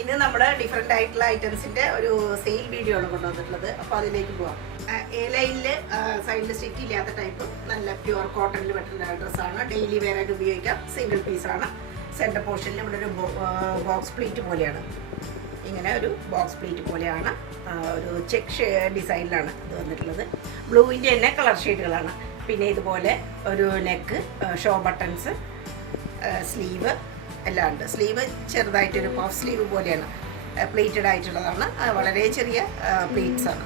ഇന്ന് നമ്മൾ ഡിഫറെൻ്റ് ആയിട്ടുള്ള ഐറ്റംസിൻ്റെ ഒരു സെയിൽ വീഡിയോ ആണ് കൊണ്ടുവന്നിട്ടുള്ളത്. അപ്പോൾ അതിലേക്ക് പോവാം. എ ലൈനിൽ സൈഡിൽ സ്റ്റിച്ച് ഇല്ലാത്ത ടൈപ്പ് നല്ല പ്യുവർ കോട്ടണിൽ പറ്റുന്ന ഡ്രസ്സാണ്. ഡെയിലി വെയർ ആയിട്ട് ഉപയോഗിക്കാം. സിംഗിൾ പീസാണ്. സെൻറ്റർ പോർഷനിൽ ഇവിടെ ഒരു ബോക്സ് പ്ലീറ്റ് പോലെയാണ്. ഇങ്ങനെ ഒരു ബോക്സ് പ്ലീറ്റ് പോലെയാണ്. ഒരു ചെക്ക് ഡിസൈനിലാണ് ഇത് വന്നിട്ടുള്ളത്. ബ്ലൂവിൻ്റെ തന്നെ കളർ ഷെയ്ഡുകളാണ്. പിന്നെ ഇതുപോലെ ഒരു നെക്ക്, ഷോ ബട്ടൺസ്, സ്ലീവ് എല്ലാം ഉണ്ട്. സ്ലീവ് ചെറുതായിട്ടൊരു പഫ് സ്ലീവ് പോലെയാണ്. പ്ലേറ്റഡ് ആയിട്ടുള്ളതാണ്. വളരെ ചെറിയ പ്ലേറ്റ്സ് ആണ്.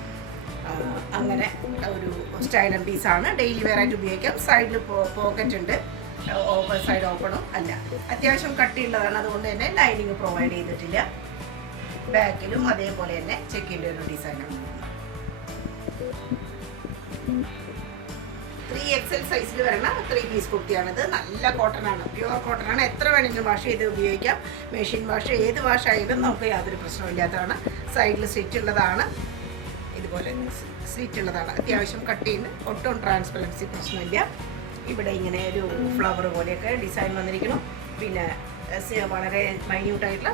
അങ്ങനെ ഒരു സ്റ്റൈലൻ പീസാണ്. ഡെയിലി വെയർ ആയിട്ട് ഉപയോഗിക്കാം. സൈഡിൽ പോക്കറ്റ് ഉണ്ട്. സൈഡ് ഓപ്പണും അല്ല. അത്യാവശ്യം കട്ടിയുള്ളതാണ്. അതുകൊണ്ട് തന്നെ ലൈനിങ് പ്രൊവൈഡ് ചെയ്തിട്ടില്ല. ബാക്കിലും അതേപോലെ തന്നെ ചെക്കിൻ്റെ ഒരു ഡിസൈനാണ്. 3XL സൈസിൽ വരുന്ന 3 പീസ് കുർത്തിയാണിത്. നല്ല കോട്ടനാണ്, പ്യുവർ കോട്ടനാണ്. എത്ര വേണമെങ്കിലും വാഷ് ചെയ്ത് ഉപയോഗിക്കാം. മെഷീൻ വാഷ്, ഏത് വാഷ് ആയാലും നമുക്ക് യാതൊരു പ്രശ്നമില്ലാത്തതാണ്. സൈഡിൽ സ്റ്റിച്ച് ഉള്ളതാണ്. ഇതുപോലെ സ്റ്റിച്ച് ഉള്ളതാണ്. അത്യാവശ്യം കട്ടിയുണ്ട്. ഒട്ടും ട്രാൻസ്പെറൻസി പ്രശ്നമില്ല. ഇവിടെ ഇങ്ങനെ ഒരു ഫ്ലവർ പോലെയൊക്കെ ഡിസൈൻ വന്നിരിക്കണം. പിന്നെ വളരെ മൈന്യൂട്ടായിട്ടുള്ള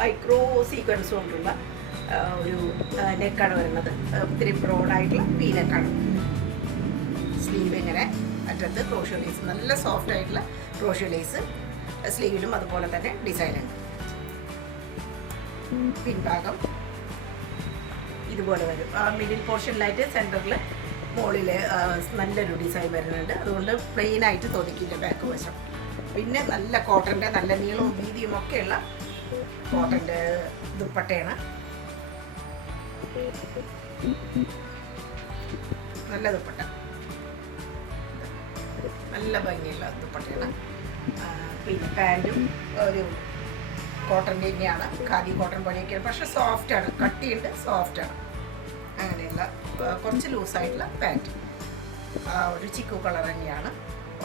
മൈക്രോ സീക്വൻസ് കൊണ്ടുള്ള ഒരു നെക്കാണ് വരുന്നത്. ഒത്തിരി ബ്രോഡായിട്ടുള്ള വി നെക്കാണ്. സ്ലീവ് ഇങ്ങനെ അറ്റത്ത് ക്രോഷ്യോ ലേസ്, നല്ല സോഫ്റ്റ് ആയിട്ടുള്ള ക്രോഷ്യോ ലേസ്. സ്ലീവിലും അതുപോലെ തന്നെ ഡിസൈനുണ്ട്. പിൻഭാഗം ഇതുപോലെ വരും. മിഡിൽ പോർഷനിലായിട്ട് സെൻറ്ററിൽ മുകളിൽ നല്ലൊരു ഡിസൈൻ വരുന്നുണ്ട്. അതുകൊണ്ട് പ്ലെയിൻ ആയിട്ട് തോന്നിക്കില്ല ബാക്ക് വശം. പിന്നെ നല്ല കോട്ടൻ്റെ, നല്ല നീളവും വീതിയും ഒക്കെയുള്ള കോട്ടൻ്റെ ദുപ്പട്ടയാണ്. നല്ല ദുപ്പട്ട, നല്ല ഭംഗിയുള്ള ദുപ്പട്ടയാണ്. പിന്നെ പാൻറ്റും ഒരു കോട്ടൺ തന്നെയാണ്. ഖാദി കോട്ടൺ പോലെയൊക്കെയാണ്. പക്ഷെ സോഫ്റ്റാണ്, കട്ടിയുണ്ട്, സോഫ്റ്റാണ്. അങ്ങനെയുള്ള കുറച്ച് ലൂസായിട്ടുള്ള പാൻറ്റ്. ഒരു ചിക്കു കളർ തന്നെയാണ്,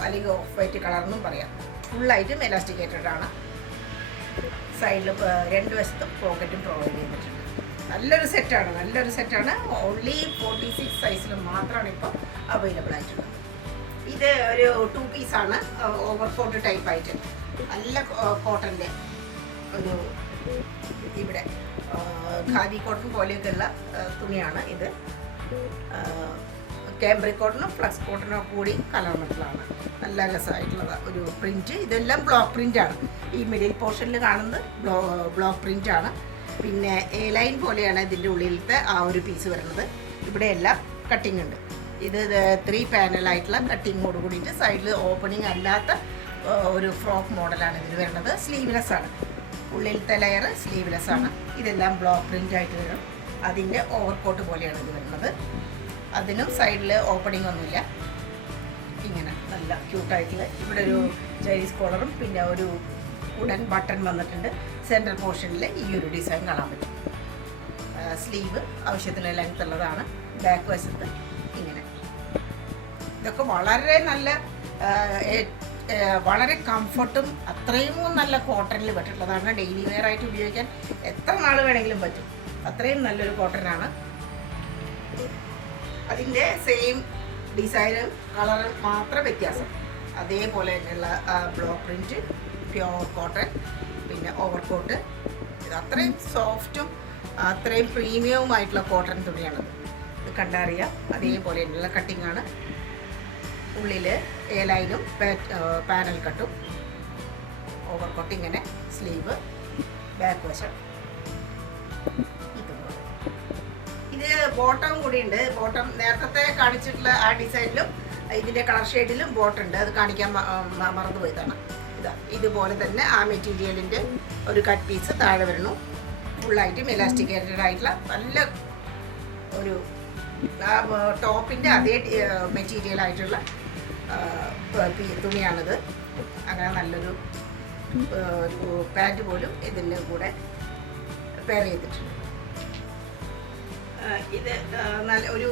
അല്ലെങ്കിൽ ഓഫ് വൈറ്റ് കളറെന്നും പറയാം. ഫുള്ളായിട്ടും എലാസ്റ്റിക്കേറ്റഡ് ആണ്. സൈഡിൽ രണ്ട് വശത്തും പോക്കറ്റും പ്രൊവൈഡ് ചെയ്തിട്ടുണ്ട്. നല്ലൊരു സെറ്റാണ്. ഓൺലി 46 സൈസിൽ മാത്രമാണ് ഇപ്പോൾ അവൈലബിൾ ആയിട്ടുള്ളത്. ഇത് ഒരു 2 പീസാണ്. ഓവർകോട്ട് ടൈപ്പ് ആയിട്ട് നല്ല കോട്ടൻ്റെ ഒരു, ഇവിടെ ഖാദി കോട്ടൺ പോലെയൊക്കെയുള്ള തുണിയാണ് ഇത്. കാംബ്രിക് കോട്ടണും ഫ്ലക്സ് കോട്ടണും കൂടി കലർന്നിട്ടുള്ളതാണ്. നല്ല രസമായിട്ടുള്ളത് ഒരു പ്രിൻറ്റ്. ഇതെല്ലാം ബ്ലോക്ക് പ്രിൻ്റാണ്. ഈ മിഡിൽ പോർഷനിൽ കാണുന്നത് ബ്ലോക്ക് പ്രിൻ്റാണ്. പിന്നെ എ ലൈൻ പോലെയാണ് ഇതിൻ്റെ ഉള്ളിലത്തെ ആ ഒരു പീസ് വരുന്നത്. ഇവിടെ എല്ലാം കട്ടിങ് ഉണ്ട്. ഇത് 3 പാനലായിട്ടുള്ള കട്ടിങ്ങോട് കൂടിയിട്ട് സൈഡിൽ ഓപ്പണിങ് അല്ലാത്ത ഒരു ഫ്രോക്ക് മോഡലാണ് ഇതിൽ വരുന്നത്. സ്ലീവ്ലെസ് ആണ്. ഉള്ളിലത്തെ ലെയർ സ്ലീവ്ലെസ് ആണ്. ഇതെല്ലാം ബ്ലോക്ക് പ്രിൻ്റ് ആയിട്ട് വരും. അതിൻ്റെ ഓവർകോട്ട് പോലെയാണ് ഇത് വരുന്നത്. അതിനും സൈഡിൽ ഓപ്പണിംഗ് ഒന്നുമില്ല. ഇങ്ങനെ നല്ല ക്യൂട്ടായിട്ടുള്ള ഇവിടെ ഒരു ചൈനീസ് കോളറും പിന്നെ ഒരു ഉടൻ ബട്ടൺ വന്നിട്ടുണ്ട്. സെൻട്രൽ പോർഷനിൽ ഈ ഒരു ഡിസൈൻ കാണാൻ പറ്റും. സ്ലീവ് ആവശ്യത്തിന് ലെങ്ത് ഉള്ളതാണ്. ബാക്ക് വശത്ത് ഇങ്ങനെ. ഇതൊക്കെ വളരെ നല്ല, വളരെ കംഫർട്ടും അത്രയും നല്ല കോട്ടണിൽ പറ്റുള്ളതാണ്. ഡെയിലി വെയർ ആയിട്ട് ഉപയോഗിക്കാൻ എത്ര നാൾ വേണമെങ്കിലും പറ്റും. അത്രയും നല്ലൊരു കോട്ടനാണ്. അതിൻ്റെ സെയിം ഡിസൈനും കളറും മാത്രം വ്യത്യാസം. അതേപോലെ തന്നെയുള്ള ബ്ലോക്ക് പ്രിൻറ്റ്, പ്യുവർ കോട്ടൺ, പിന്നെ ഓവർകോട്ട്. ഇത് അത്രയും സോഫ്റ്റും അത്രയും പ്രീമിയവുമായിട്ടുള്ള കോട്ടൺ തുണിയാണത്. ഇത് കണ്ടറിയാം. അതേപോലെ തന്നെയുള്ള കട്ടിങ്ങാണ്. ഉള്ളിൽ എ ലൈനും പാനൽ കട്ടും. ഓവർകോട്ട് ഇങ്ങനെ സ്ലീവ്, ബാക്ക് വശം ഇതുപോലെ. ഇത് ബോട്ടം കൂടിയുണ്ട്. ബോട്ടം നേരത്തെ കാണിച്ചിട്ടുള്ള ആ ഡിസൈനിലും ഇതിൻ്റെ കളർ ഷെയ്ഡിലും ബോട്ടുണ്ട്. അത് കാണിക്കാൻ മറന്നുപോയതാണ്. ഇതുപോലെ തന്നെ ആ മെറ്റീരിയലിൻ്റെ ഒരു കട്ട് പീസ് താഴെ വരുന്നു. ഫുള്ളായിട്ടും എലാസ്റ്റിക്കേറ്റഡ് ആയിട്ടുള്ള നല്ല ഒരു ടോപ്പിൻ്റെ അതേ മെറ്റീരിയൽ ആയിട്ടുള്ള തുണിയാണിത്. അങ്ങനെ നല്ലൊരു പാൻറ്റ് പോലും ഇതിൻ്റെ കൂടെ പെയർ ചെയ്തിട്ടുണ്ട്. ഇത് നല്ല ഒരു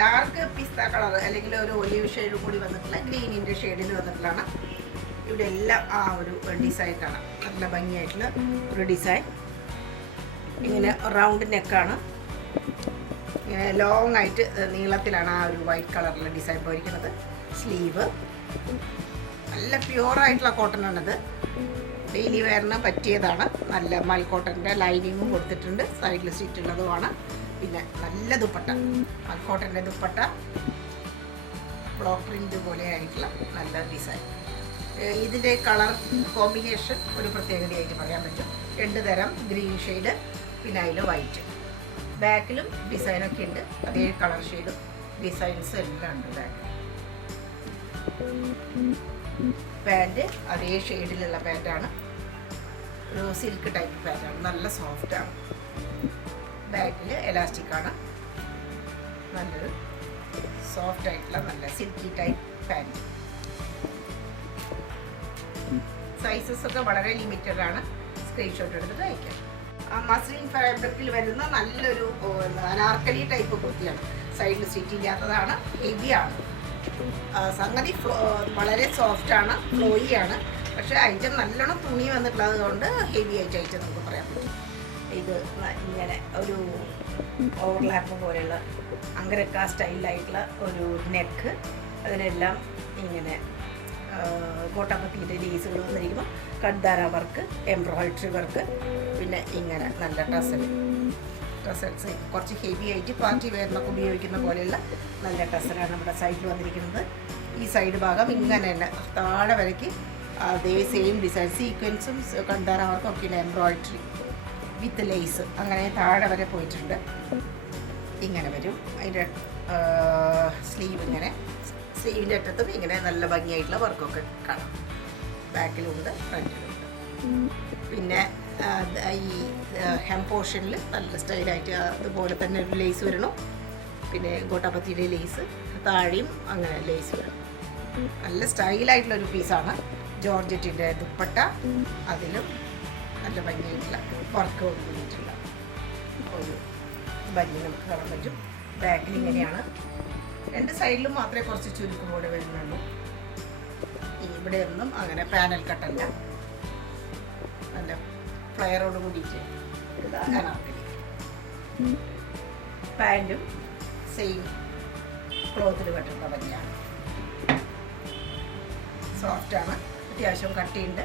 ഡാർക്ക് പിസ്ത കളർ അല്ലെങ്കിൽ ഒരു ഒലിവ് ഷെയ്ഡും കൂടി വന്നിട്ടുള്ള ഗ്രീനിൻ്റെ ഷെയ്ഡിൽ വന്നിട്ടുള്ളതാണ്. ഇവിടെ എല്ലാം ആ ഒരു ഡിസൈൻ കാണാം. നല്ല ഭംഗിയായിട്ടുള്ള ഒരു ഡിസൈൻ. ഇങ്ങനെ റൗണ്ട് നെക്കാണ്. ഇങ്ങനെ ലോങ് ആയിട്ട് നീളത്തിലാണ് ആ ഒരു വൈറ്റ് കളറിലെ ഡിസൈൻ പോയിരിക്കുന്നത്. സ്ലീവ് നല്ല പ്യുവറായിട്ടുള്ള കോട്ടനാണിത്. ഡെയിലി വെയറിന് പറ്റിയതാണ്. നല്ല മൽ കോട്ടൻ്റെ ലൈനിങ്ങും കൊടുത്തിട്ടുണ്ട്, സൈഡിൽ സ്റ്റിച്ചുള്ളതുമാണ്. പിന്നെ നല്ല ദുപ്പട്ട, മൽ കോട്ടൻ്റെ ദുപ്പട്ട, ബ്ലോക്ക് പ്രിൻ്റ് പോലെ ആയിട്ടുള്ള നല്ല ഡിസൈൻ. ഇതിൻ്റെ കളർ കോമ്പിനേഷൻ ഒരു പ്രത്യേകതയായിട്ട് പറയാൻ പറ്റും. 2 തരം ഗ്രീൻ ഷെയ്ഡ്, പിന്നെ അതിൽ വൈറ്റ്. ബാക്കിലും ഡിസൈനൊക്കെ ഉണ്ട്, അതേ കളർ ഷെയ്ഡും ഡിസൈൻസ് എല്ലാം ഉണ്ട് ബാക്കിൽ. പാൻറ്റ് അതേ ഷെയ്ഡിലുള്ള പാൻറ്റാണ്, ഒരു സിൽക്ക് ടൈപ്പ് പാൻറ്റാണ്, നല്ല സോഫ്റ്റാണ്. ബാക്കിൽ എലാസ്റ്റിക്കാണ്, നല്ലൊരു സോഫ്റ്റ് ആയിട്ടുള്ള നല്ല സിൽക്കി ടൈപ്പ് പാൻറ്റ്. സൈസസ് ഒക്കെ വളരെ ലിമിറ്റഡ് ആണ്, സ്ക്രീൻഷോട്ട് എടുത്തിട്ട് അയക്കാം. മസ്ലിൻ ഫാബ്രിക്കിൽ വരുന്ന നല്ലൊരു അനാർക്കലി ടൈപ്പ് കുർത്തിയാണ്. സൈഡിൽ സ്റ്റിച്ച് ഇല്ലാത്തതാണ്, ഹെവിയാണ്. സംഗതി വളരെ സോഫ്റ്റാണ്, ഫ്ലോയിയാണ്. പക്ഷേ ഐറ്റം നല്ലോണം തുണി വന്നിട്ടുള്ളത് കൊണ്ട് ഹെവി ആയിട്ട് ഐറ്റം നമുക്ക് പറയാൻ പറ്റും. ഇത് ഇങ്ങനെ ഒരു ഓവർലാപ്പ് പോലെയുള്ള അങ്കരക്ക സ്റ്റൈലായിട്ടുള്ള ഒരു നെക്ക്, അതിനെല്ലാം ഇങ്ങനെ കോട്ടപ്പത്തിൻ്റെ ലേസുകൾ വന്നിരിക്കുന്നു. കഡ്ദാര വർക്ക്, എംബ്രോയിഡറി വർക്ക്, പിന്നെ ഇങ്ങനെ നല്ല ടസൽസ് കുറച്ച് ഹെവി ആയിട്ട് പാർട്ടി വെയറിനൊക്കെ ഉപയോഗിക്കുന്ന പോലെയുള്ള നല്ല ടസലാണ് നമ്മുടെ സൈഡിൽ വന്നിരിക്കുന്നത്. ഈ സൈഡ് ഭാഗം ഇങ്ങനെ തന്നെ താഴെ വരയ്ക്ക് അതേ സെയിം ഡിസൈൻ സീക്വൻസും കഡ്ദാര വർക്കും ഒക്കെ എംബ്രോയിഡറി വിത്ത് ലേസ് അങ്ങനെ താഴെ വരെ പോയിട്ടുണ്ട്. ഇങ്ങനെ വരും. അതിൻ്റെ സ്ലീവ് ഇങ്ങനെ, സ്ലീവിൻ്റെ അറ്റത്തും ഇങ്ങനെ നല്ല ഭംഗിയായിട്ടുള്ള വർക്കൊക്കെ കാണാം. ബാക്കിലുണ്ട്, ഫ്രണ്ടിലുണ്ട്. പിന്നെ ഈ ഹെം പോർഷനിൽ നല്ല സ്റ്റൈലായിട്ട് അതുപോലെ തന്നെ ഒരു ലേസ് വരണം. പിന്നെ ഗോട്ടാപ്പത്തിയുടെ ലേസ് താഴെയും അങ്ങനെ ലേസ് വരണം. നല്ല സ്റ്റൈലായിട്ടുള്ളൊരു പീസാണ്. ജോർജറ്റിൻ്റെ ദുപ്പട്ട, അതിലും നല്ല ഭംഗിയായിട്ടുള്ള വർക്ക് കൊണ്ടുവന്നിട്ടുള്ള ഒരു ഭംഗി നമുക്ക് കാണാൻ പറ്റും. ബാക്കിൽ ഇങ്ങനെയാണ്. 2 സൈഡിലും മാത്രമേ കുറച്ച് ചുരുക്കം കൂടെ വരുന്നുള്ളൂ. ഇവിടെ ഒന്നും അങ്ങനെ പാനൽ കട്ടല്ല, നല്ല ഫ്ലയറോട് കൂടിയിട്ട് പാൻറ്റും സെയിം ക്ലോത്തിൽ കെട്ടുന്ന ഭംഗിയാണ്. സോഫ്റ്റാണ്, അത്യാവശ്യം കട്ടിയുണ്ട്.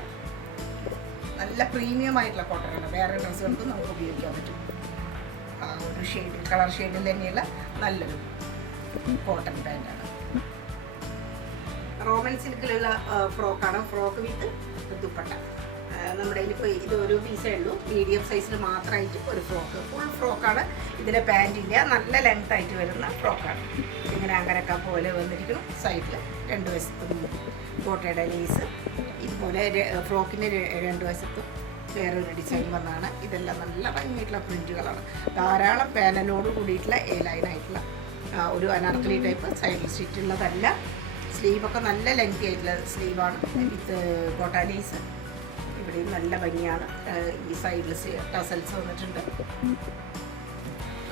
നല്ല പ്രീമിയം ആയിട്ടുള്ള കോട്ടനാണ്. വേറെ ഡ്രസ്സുകൾക്കും നമുക്ക് ഉപയോഗിക്കാൻ പറ്റും. ഒരു ഷെയ്ഡിൽ, കളർ ഷെയ്ഡിൽ തന്നെയുള്ള നല്ലൊരു കോട്ടൺ പാൻറ്റാണ്. റോമൻ സിൽക്കിലുള്ള ഫ്രോക്കാണ്, ഫ്രോക്ക് വിത്ത് ദുപ്പട്ട. നമ്മുടെ ഇതിലിപ്പോൾ ഇത് ഒരു പീസേ ഉള്ളൂ, മീഡിയം സൈസിൽ മാത്രമായിട്ട് ഒരു ഫ്രോക്ക്. ഫുൾ ഫ്രോക്കാണ്. ഇതിൻ്റെ പാൻറ്റില്ല, നല്ല ലെങ്ത് ആയിട്ട് വരുന്ന ഫ്രോക്കാണ്. ഇങ്ങനെ അങ്കരക്ക പോലെ വന്നിരിക്കണം. സൈഡിൽ 2 വശത്തും കോട്ടയുടെ ലേസ്. ഇതുപോലെ ഫ്രോക്കിൻ്റെ 2 വശത്തും വേറൊരു ഡിസൈൻ വന്നാണ്. ഇതെല്ലാം നല്ല ഭംഗിയായിട്ടുള്ള പ്രിൻറ്റുകളാണ്. ധാരാളം പാനലോട് കൂടിയിട്ടുള്ള ലൈനായിട്ടുള്ള ഒരു അനാർക്കലി ടൈപ്പ്, സൈഡിൽ സ്റ്റിച്ചുള്ളതല്ല. സ്ലീവൊക്കെ നല്ല ലെങ്തി ആയിട്ടുള്ള സ്ലീവാണ് വിത്ത് കോട്ടാലീസ്. ഇവിടെയും നല്ല ഭംഗിയാണ്. ഈ സൈഡിൽ ടസൽസ് വന്നിട്ടുണ്ട്.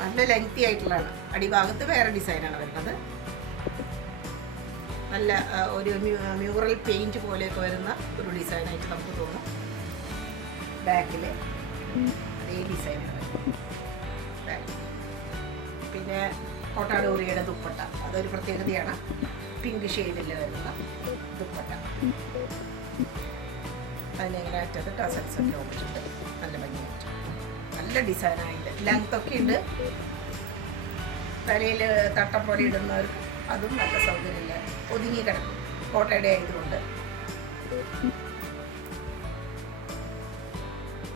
നല്ല ലെങ്തി ആയിട്ടുള്ളതാണ്. അടിഭാഗത്ത് വേറെ ഡിസൈനാണ് വരുന്നത്. നല്ല ഒരു മ്യൂറൽ പെയിൻറ്റ് പോലെയൊക്കെ വരുന്ന ഒരു ഡിസൈനായിട്ട് നമുക്ക് തോന്നും. ബാക്കിൽ അതേ ഡിസൈനാണ് ബാക്കിൽ. പിന്നെ കോട്ടാഡോറിയുടെ ദുപ്പട്ട, അതൊരു പ്രത്യേകതയാണ്. പിങ്ക് ഷെയ്ഡിൽ വരുന്ന ദുപ്പട്ട. അതിനെങ്ങനെ അറ്റത്ത് ടസൽസ് ഒക്കെ വന്നിട്ടുണ്ട്. നല്ല ഭംഗിയായിട്ട് നല്ല ഡിസൈനായിട്ട് ലെങ്ത് ഒക്കെ ഉണ്ട്. തലയിൽ തട്ടം പോലെ ഇടുന്നവർക്ക് അതും നല്ല സൗകര്യമില്ല, ഒതുങ്ങി കിടക്കും. കോട്ടയുടെ ആയതുകൊണ്ട്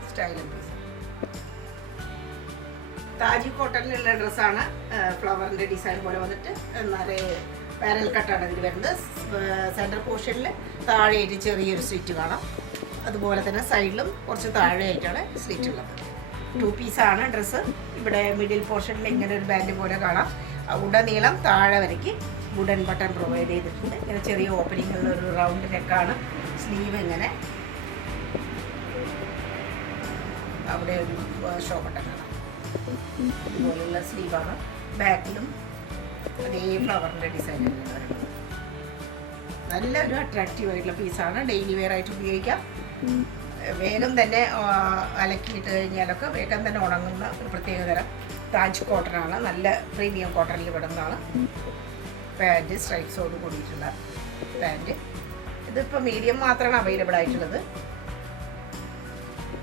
സ്റ്റൈലും പീസ്. താജി കോട്ടണിലുള്ള ഡ്രസ്സാണ്. ഫ്ലവറിൻ്റെ ഡിസൈൻ പോലെ വന്നിട്ട് എന്നാലേ പാനൽ കട്ടാണ് ഇതിൽ വരുന്നത്. സെൻറ്റർ പോർഷനിൽ താഴെയായിട്ട് ചെറിയൊരു സ്ലിറ്റ് കാണാം. അതുപോലെ തന്നെ സൈഡിലും കുറച്ച് താഴെയായിട്ടാണ് സ്ലിറ്റ് ഉള്ളത്. 2 പീസാണ് ഡ്രസ്സ്. ഇവിടെ മിഡിൽ പോർഷനിൽ ഇങ്ങനെ ഒരു ബാൻഡ് പോലെ കാണാം. ഉടനീളം താഴെ വരയ്ക്ക് വുഡൻ ബട്ടൺ പ്രൊവൈഡ് ചെയ്തിട്ടുണ്ട്. ഇങ്ങനെ ചെറിയ ഓപ്പണിങ്ങുള്ള ഒരു റൗണ്ട് നെക്കാണ്. സ്ലീവ് ഇങ്ങനെ അവിടെ ഒരു ഷോ ബട്ടൺ കാണാം. ഇതുപോലുള്ള സ്ലീവാണ്. ബാക്കിലും അതേ ഫ്ലവറിൻ്റെ ഡിസൈനാണ് വരുന്നത്. നല്ലൊരു അട്രാക്റ്റീവ് ആയിട്ടുള്ള പീസാണ്. ഡെയിലി വെയർ ആയിട്ട് ഉപയോഗിക്കാം. വേഗം തന്നെ അലക്കിയിട്ട് കഴിഞ്ഞാലൊക്കെ വേഗം തന്നെ ഉണങ്ങുന്ന ഒരു പ്രത്യേകതരം താജ് കോട്ടനാണ്. നല്ല പ്രീമിയം കോട്ടണിൽ വിടുന്നതാണ്. പാൻറ്റ് സ്ട്രൈപ്സോട് കൂടിയിട്ടുള്ള പാൻറ്റ്. ഇതിപ്പോൾ മീഡിയം മാത്രമാണ് അവൈലബിൾ ആയിട്ടുള്ളത്.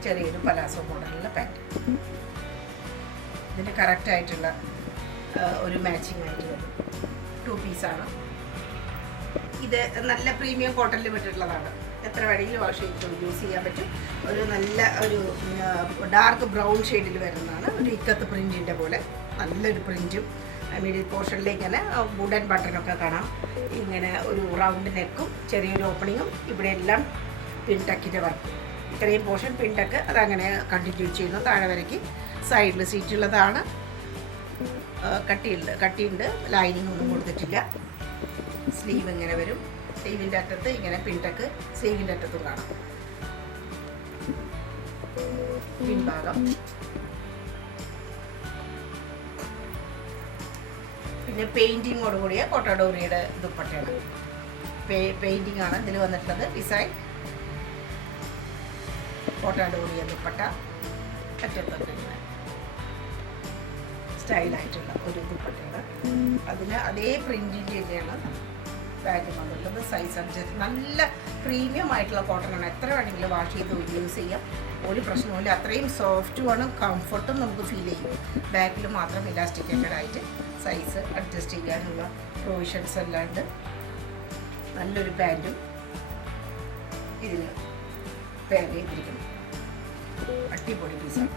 ചെറിയൊരു പലാസോ മോഡലുള്ള പാൻറ്റ്. ഇതിന് കറക്റ്റായിട്ടുള്ള ഒരു മാച്ചിങ് ആയിട്ട് വരും. 2 പീസാണ് ഇത്. നല്ല പ്രീമിയം കോട്ടണിൽ വിട്ടിട്ടുള്ളതാണ്. എത്ര വേണമെങ്കിലും വാഷ് ചെയ്ത് യൂസ് ചെയ്യാൻ പറ്റും. ഒരു നല്ല ഒരു ഡാർക്ക് ബ്രൗൺ ഷെയ്ഡിൽ വരുന്നതാണ്. ഒരു ഇക്കത്ത് പ്രിൻറ്റിൻ്റെ പോലെ നല്ലൊരു പ്രിൻറ്റും മിഡിൽ പോർഷനിലേക്ക് തന്നെ വുഡൻ ബട്ടണൊക്കെ കാണാം. ഇങ്ങനെ ഒരു റൗണ്ട് നെക്കും ചെറിയൊരു ഓപ്പണിങ്ങും ഇവിടെ എല്ലാം പിൻടക്കിൻ്റെ വർക്ക്. ഇത്രയും പോർഷൻ പിൻടക്ക് അതങ്ങനെ കണ്ടിന്യൂ ചെയ്യുന്നു. താഴെ വരയ്ക്ക് സൈഡിൽ സീറ്റുള്ളതാണ്. കട്ടിയുണ്ട്. ലൈനിങ് ഒന്നും കൊടുത്തിട്ടില്ല. സ്ലീവ് ഇങ്ങനെ വരും. സ്ലീവിൻ്റെ അറ്റത്ത് ഇങ്ങനെ പിൻടക്ക്, സ്ലീവിൻ്റെ അറ്റത്തും കാണാം. പിൻഭാഗം പിന്നെ പെയിൻറ്റിങ്ങോട് കൂടിയ കോട്ടാഡോറിയുടെ ദുപ്പട്ടയാണ്. പെയിൻറ്റിംഗ് ആണ് ഇതിൽ വന്നിട്ടുള്ളത്. ഡിസൈൻ കോട്ടാഡോറിയ ദുപ്പട്ട. അറ്റത്തൊക്കെ സ്റ്റൈലായിട്ടുള്ള ഒരു ദുപ്പട്ടയാണ്. അതിന് അതേ പ്രിൻറ്റിൻ്റെ തന്നെയാണ് പാൻറ്റും വന്നിട്ടുള്ളത്. സൈസ് അനുസരിച്ച് നല്ല പ്രീമിയം ആയിട്ടുള്ള കോട്ടനാണ്. എത്ര വേണമെങ്കിലും വാഷ് ചെയ്ത് യൂസ് ചെയ്യാം. ഒരു പ്രശ്നവുമില്ല. അത്രയും സോഫ്റ്റുമാണ്. കംഫർട്ടും നമുക്ക് ഫീൽ ചെയ്യും. ബാക്കിൽ മാത്രം ഇലാസ്റ്റിക്കേറ്റഡ് ആയിട്ട് സൈസ് അഡ്ജസ്റ്റ് ചെയ്യാനുള്ള പ്രൊവിഷൻസ് എല്ലാം ഉണ്ട്. നല്ലൊരു പാൻറ്റും ഇതിന് പെയർ ചെയ്തിരിക്കുന്നു. അടിപൊളി പീസാണ്.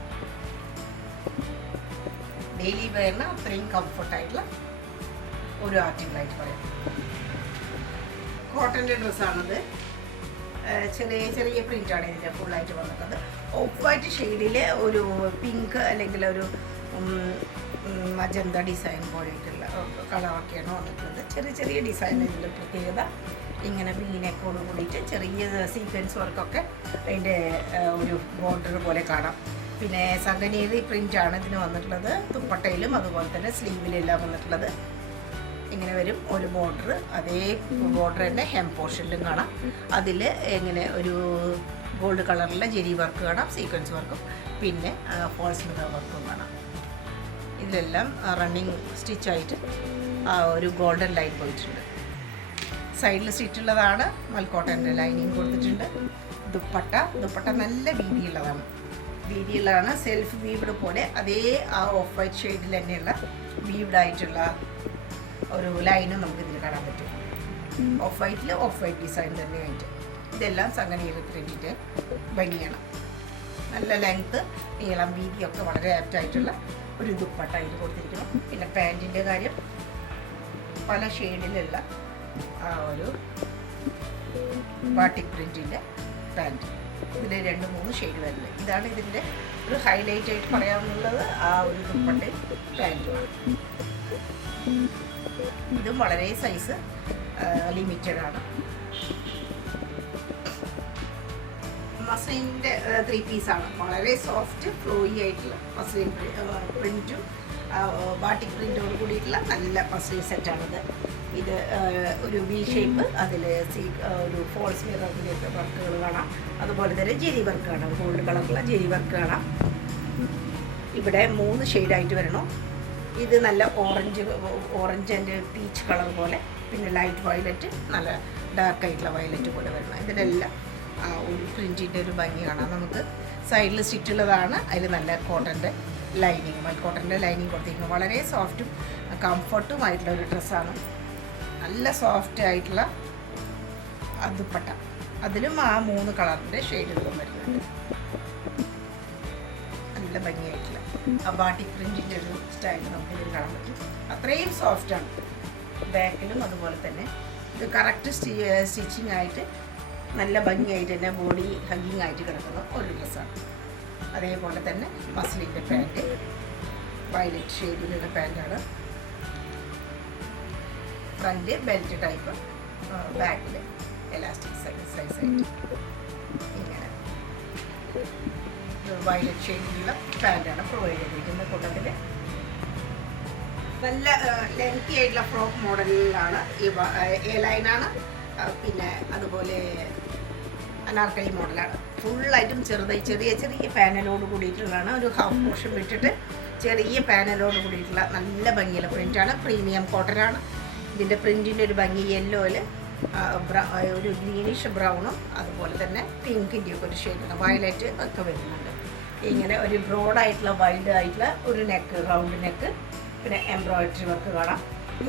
ഡെയിലി വെയറിന് അത്രയും കംഫർട്ടായിട്ടുള്ള ഒരു ആർട്ടിക്കിളായിട്ട് പറയാം. കോട്ടൻ്റെ ഡ്രസ്സാണത്. ചെറിയ പ്രിൻ്റാണ് ഇതിൻ്റെ ഫുള്ളായിട്ട് വന്നിട്ടുള്ളത്. ഓഫ് വൈറ്റ് ഷെയ്ഡിൽ ഒരു പിങ്ക് അല്ലെങ്കിൽ ഒരു മജന്ത ഡിസൈൻ പോലെയൊക്കെയുള്ള കളറൊക്കെയാണ് വന്നിട്ടുള്ളത്. ചെറിയ ഡിസൈൻ ഇതിൻ്റെ പ്രത്യേകത. ഇങ്ങനെ വീനെക്കോട് കൂടിയിട്ട് ചെറിയ സീക്വൻസ് വർക്കൊക്കെ അതിൻ്റെ ഒരു ബോർഡർ പോലെ കാണാം. പിന്നെ സംഗനീറി പ്രിൻ്റാണ് ഇതിന് വന്നിട്ടുള്ളത്. ദുപ്പട്ടയിലും അതുപോലെ തന്നെ സ്ലീവിലെല്ലാം വന്നിട്ടുള്ളത്. ഇങ്ങനെ വരും ഒരു ബോർഡർ. അതേ ബോർഡർ തന്നെ ഹെം പോർഷനിലും കാണാം. അതിൽ ഇങ്ങനെ ഒരു ഗോൾഡ് കളറിലെ ജെരി വർക്ക് കാണാം, സീക്വൻസ് വർക്കും പിന്നെ ഫോൾസ് മിറർ വർക്കും കാണാം. ഇതിലെല്ലാം റണ്ണിങ് സ്റ്റിച്ചായിട്ട് ഒരു ഗോൾഡൻ ലൈൻ പോയിട്ടുണ്ട്. സൈഡിൽ സ്റ്റിച്ചുള്ളതാണ്. മൽക്കോട്ടൻ്റെ ലൈനിങ് കൊടുത്തിട്ടുണ്ട്. ദുപ്പട്ട നല്ല വീതിയുള്ളതാണ്. സെൽഫ് വീവ്ഡ് പോലെ അതേ ആ ഓഫ് വൈറ്റ് ഷെയ്ഡിൽ തന്നെയുള്ള വീവ്ഡ് ആയിട്ടുള്ള ഒരു ലൈനും നമുക്കിതിൽ കാണാൻ പറ്റും. ഓഫ് വൈറ്റ് ഡിസൈൻ തന്നെയായിട്ട്. ഇതെല്ലാം സംഗനീറി പ്രിൻറ്റിൻ്റെ ഭംഗിയാണ്. നല്ല ലെങ്ത്ത്, നീളം, വീതിയൊക്കെ വളരെ ആപ്റ്റായിട്ടുള്ള ഒരു ദുപ്പട്ട ഇത് കൊടുത്തിരിക്കണം. പിന്നെ പാൻറ്റിൻ്റെ കാര്യം പല ഷെയ്ഡിലുള്ള ആ ഒരു ബാട്ടിക് പ്രിൻറ്റിൻ്റെ പാൻറ്റ്. ഇതിൽ 2-3 ഷെയ്ഡ് വരുന്നത്. ഇതാണ് ഇതിൻ്റെ ഒരു ഹൈലൈറ്റ് ആയിട്ട് പറയാവുന്നത്. ആ ഒരു ദുപ്പട്ടയും പാൻറ്റുമാണ്. ഇതും വളരെ സൈസ് ലിമിറ്റഡ് ആണ്. മസ്ലിൻ്റെ 3 പീസാണ്. വളരെ സോഫ്റ്റ് ഫ്ലോയി ആയിട്ടുള്ള മസ്ലിൻ പ്രിൻറ്റും ബാട്ടിക് പ്രിൻറ്റോട് കൂടിയിട്ടുള്ള നല്ല മസ്ലിൻ സെറ്റാണിത്. ഇത് ഒരു വി ഷേപ്പ്. അതിൽ ഒരു ഫോൾസ് മിററിൻ്റെയൊക്കെ വർക്കുകൾ കാണാം. അതുപോലെ തന്നെ ജെരി വർക്ക് കാണാം. ഗോൾഡ് കളറുള്ള ജെരി വർക്ക് കാണാം. ഇവിടെ 3 ഷെയ്ഡായിട്ട് വരണം. ഇത് നല്ല ഓറഞ്ച് ആൻഡ് പീച്ച് കളർ പോലെ, പിന്നെ ലൈറ്റ് വയലറ്റ്, നല്ല ഡാർക്കായിട്ടുള്ള വയലറ്റ് പോലെ വരണം. ഇതിലെല്ലാം ഒരു പ്രിൻറ്റിൻ്റെ ഒരു ഭംഗി കാണാം നമുക്ക്. സൈഡിൽ സ്റ്റിച്ചുള്ളതാണ്. അതിൽ നല്ല കോട്ടൻ്റെ ലൈനിങ്, മൽക്കോട്ടൻ്റെ ലൈനിങ് കൊടുത്തിരിക്കുന്നത്. വളരെ സോഫ്റ്റും കംഫർട്ടുമായിട്ടുള്ള ഒരു ഡ്രസ്സാണ്. നല്ല സോഫ്റ്റ് ആയിട്ടുള്ള ദുപ്പട്ട. അതിലും ആ 3 കളറിൻ്റെ ഷെയ്ഡുകളും വരുന്നുണ്ട്. നല്ല ഭംഗിയായിട്ടുള്ള ആ ബാട്ടിക് പ്രിൻറ്റിൻ്റെ ഒരു സ്റ്റൈൽ നമുക്കിതിൽ കാണാൻ പറ്റും. അത്രയും സോഫ്റ്റാണ്. ബാക്കിലും അതുപോലെ തന്നെ ഇത് കറക്റ്റ് സ്റ്റിച്ചിങ് ആയിട്ട് നല്ല ഭംഗിയായിട്ട് തന്നെ ബോഡി ഹഗ്ഗിങ് ആയിട്ട് കിടക്കുന്ന ഒരു ഡ്രസ്സാണ്. അതേപോലെ തന്നെ മസ്ലിൻ്റെ പാൻറ്റ്, വയലറ്റ് ഷെയ്ഡിലുള്ള പാൻറ്റാണ്. ഫ്രണ്ട് ബെൽറ്റ് ടൈപ്പ്, ബാക്കിൽ എലാസ്റ്റിക് സൈസായിട്ട് ഇങ്ങനെ വയലറ്റ് ഷെയ്ഡിലുള്ള പാൻറ്റാണ് പ്രൊവൈഡ് ചെയ്തിരിക്കുന്നത്. കൂട്ടത്തിൽ നല്ല ലെങ്തി ആയിട്ടുള്ള ഫ്രോക്ക് മോഡലിലാണ്. ഈ എ ലൈനാണ്. പിന്നെ അതുപോലെ അനാർക്കലി മോഡലാണ്. ഫുള്ളായിട്ടും ചെറിയ പാനലോട് കൂടിയിട്ടുള്ളതാണ്. ഒരു ഹാഫ് പോർഷൻ വിട്ടിട്ട് ചെറിയ പാനലോട് കൂടിയിട്ടുള്ള നല്ല ഭംഗിയുള്ള പ്രിൻ്റാണ്. പ്രീമിയം കോട്ടനാണ്. ഇതിൻ്റെ പ്രിൻറ്റിൻ്റെ ഒരു ഭംഗി യെല്ലോയിൽ ഒരു ഗ്രീനിഷ് ബ്രൗണും അതുപോലെ തന്നെ പിങ്കിൻ്റെ ഒക്കെ ഒരു ഷെയ്ഡാണ്, വയലറ്റ് ഒക്കെ വരുന്നുണ്ട്. ഇങ്ങനെ ഒരു ബ്രോഡായിട്ടുള്ള വൈഡ് ആയിട്ടുള്ള ഒരു നെക്ക്, റൗണ്ട് നെക്ക്, പിന്നെ എംബ്രോയിഡറി വർക്ക് കാണാം.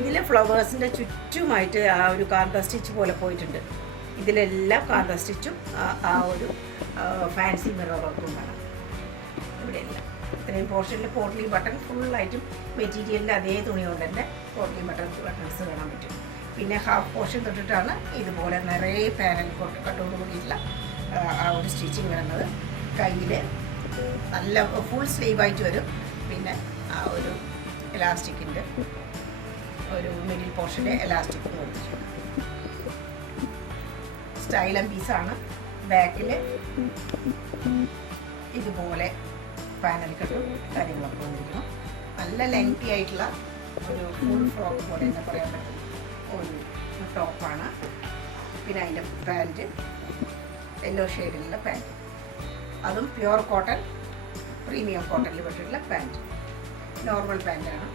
ഇതിൽ ഫ്ലവേഴ്സിൻ്റെ ചുറ്റുമായിട്ട് ആ ഒരു കാന്ത സ്റ്റിച്ച് പോലെ പോയിട്ടുണ്ട്. ഇതിലെല്ലാം കാന്ത സ്റ്റിച്ചും ആ ഒരു ഫാൻസി മിറർ വർക്കും കാണാം. ഇവിടെയെല്ലാം ഇത്രയും പോർഷനിൽ പോട്ട്ലി ബട്ടൺ ഫുള്ളായിട്ടും മെറ്റീരിയലിൻ്റെ അതേ തുണി കൊണ്ട് തന്നെ പോട്ട്ലി ബട്ടൺസ് കാണാൻ പറ്റും. പിന്നെ ഹാഫ് പോർഷൻ തൊട്ടിട്ടാണ് ഇതുപോലെ നിറയെ പാനൽ കട്ടോട് കൂടിയിട്ടുള്ള ആ ഒരു സ്റ്റിച്ചിങ് വരുന്നത്. കയ്യിൽ നല്ല ഫുൾ സ്ലീവായിട്ട് വരും. പിന്നെ ആ ഒരു എലാസ്റ്റിക്കിൻ്റെ ഒരു മിഡിൽ പോർഷൻ്റെ എലാസ്റ്റിക്കും കൊടുത്തിട്ടുണ്ട്. സ്റ്റൈലം പീസാണ്. ബാക്കിൽ ഇതുപോലെ പാനൽ കട്ടും കാര്യങ്ങളൊക്കെ വന്നിരിക്കണം. നല്ല ലെങ്തി ആയിട്ടുള്ള ഒരു ഫുൾ ഫ്രോക്ക് പോലെ എന്ന് പറയാൻ പറ്റും ഒരു ടോപ്പാണ്. പിന്നെ അതിൻ്റെ പാൻറ്റ് യെല്ലോ ഷെയ്ഡിലുള്ള പാൻറ്റ്, അതും പ്യുവർ കോട്ടൺ, പ്രീമിയം കോട്ടണിൽ പെട്ടിട്ടുള്ള പാൻറ്റ്, നോർമൽ പാൻറ്റാണ്.